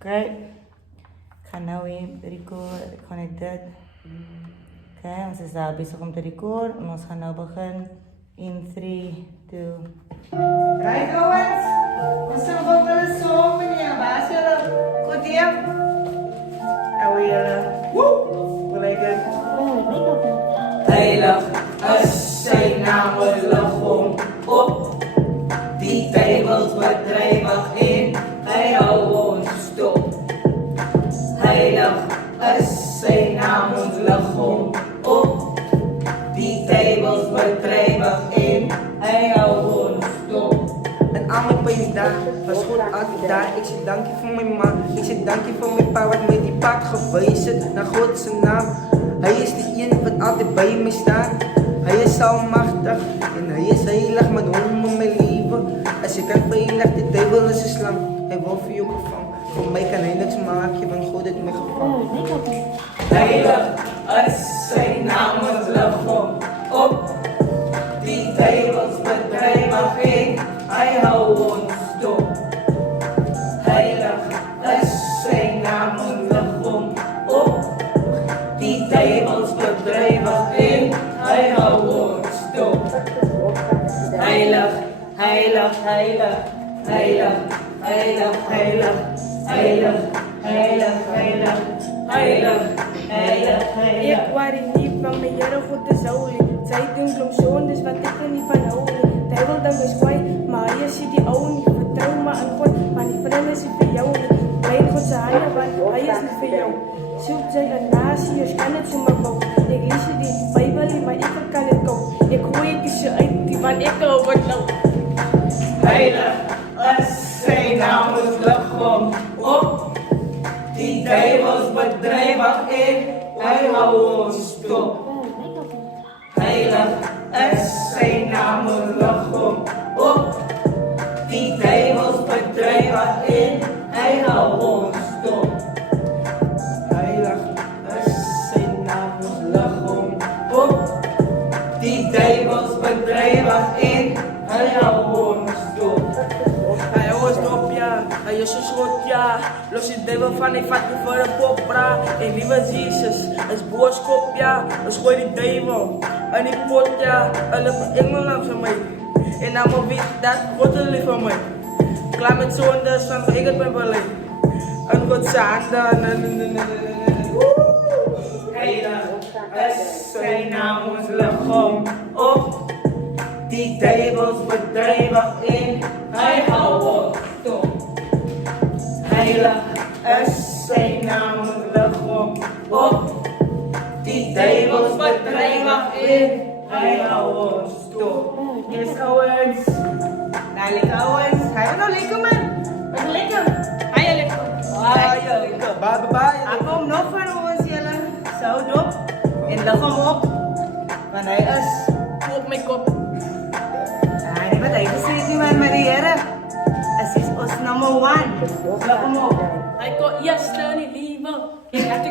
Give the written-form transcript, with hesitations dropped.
Oké. Ik ga nou weer record. Ik ga net dit. Oké, ons is daar bezig om te record. En ons gaan nou beginnen. In 3, 2. Right, Owens? Ons zijn gewoon wel eens zo, meneer. Waar is jullie? Goed hier? En weer. Woe! Hoe lijkt het? Heilig is zijn naam, het lachom op. Die tijbels bedrijvig in, hij houdt ons stop. Heilig is zijn naam, het lachom op. Die tijbels bedrijvig in, hij houdt ons stop. En aan mijn pijn daar, was goed altijd daar. Ik zeg dankje voor mijn ma, ik zeg dankje voor mijn pa, wat mij die pad gewezen naar God zijn naam. Hij is die een wat altijd bij me staat. Hij is almachtig en hij is heilig met hom in mijn leven. Als ik kan veilig, de duivel is een slang. Hij wil voor jou gevangen, voor mij kan hij niks maken, want God heeft mij gevangen. Heilig is zijn naam, het lachom op. Die tijbels bedrijvig in, hij houdt ons stop. Heilig is zijn naam, het lachom op. Die tijbels bedrijvig in, hij houdt ons stop. Heilig, heilig, heilig, heilig, heilig, heilig, heilig, heilig, heilig, heilig, heilig, heilig. Ik waar niet van mijn Heere God is holy. Zij doen bloemzoon, dus wat ik er niet van hou nie. Hij wil dan dus kwijt, maar hij is die oude niet. Vertrouw maar aan God, maar die vriend is niet voor jou niet. Blijf God zijn handen, want hij is niet voor jou. Zoek zij een naast, hier kan het zo maar bouwen. Ik lees je die Bijbel, maar ik kan het kopen. Ik gooi het kiesje uit, die van ik hou wat nou. Heilig is zijn naam, het lachom op. Die duivels bedrijvig in, hij houdt ons stop. Heilig is zijn naam, het lachom op. Die duivels bedrijvig in, hij houdt ons stop. Heilig is zijn naam, het lachom Op. Die duivels bedrijvig in, hij houdt ons stop. Hij was dop, ja. Hij is zo schot, ja. Los die duivel van die vat voor een popra. En lieve Jezus, is boodschap, ja. Dus gooi die duivel en die pot, ja. En de engel langs van mij. En dan moet weet dat God er lief van mij. Klaar met zonde, van ik het ben beleid. En God zagen, Heilig is zijn naam, ons lachom op. Die duivels bedrijvig in, hij houdt ons stop. Heilig is zijn naam, ons lachom op. Die duivels bedrijvig in, hij houdt ons stop. Yes, Owens. Nou, lekker Owens. Ga je nou lekker, man? Wat lekker? Ga je lekker? Ah, ja, lekker. bye bye. Ik kom nog van ons, jullie. Zo dop. En leg hem op. Want hij is. Op mijn kop. Ah, niet wat hij gezegd, niet man, maar die heren. Het is ons number 1. Leg hem op. Hij kon eerst niet liever.